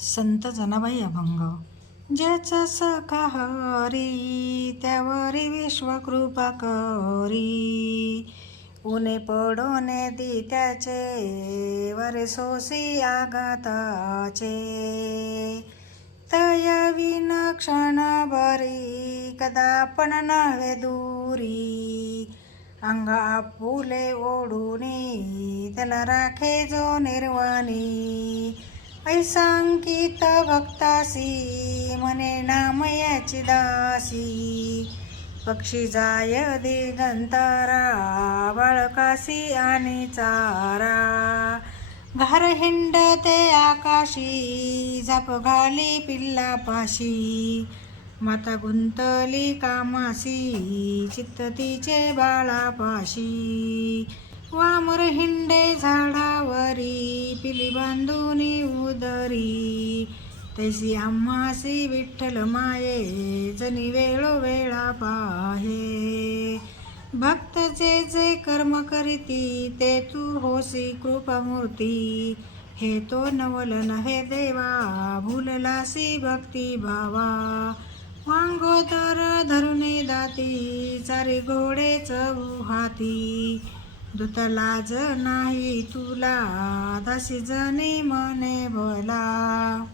संत जनाबाई अभंग. ज्याचा सखा हरी त्यावरी विश्वकृपा करी. ऊने पडो दी त्याचे वरे सोसी आघाताचे. तया विन क्षण बरी कदा पण नव्हे दूरी. अंग आपुले ओढुनी त्याला राखे जो निर्वाणी. ऐसा अंकित भक्तासी मने नाम याची दासी. पक्षी जाय दिगंतारा बाळकासी आणि चारा. घार हिंडते आकाशी झाप घाली पिल्लापाशी. माता गुंतली कामासी चित्त तिचे बाळापाशी. वामर हिंडे झाडावरी पिली बांधुनी उदरी. तैसी आम्हासी विठ्ठल माये जनी वेळोवेळा पाहे. भक्त जे जे कर्म करीती ते तू होसी कृपामूर्ती. हे तो नवल नव्हे देवा भूललासी भक्ती भावा. वांगोदर धरुनी दाती चारी घोडे चहू हाती. दूत लाज नाही तुला दासी जनी मने भला.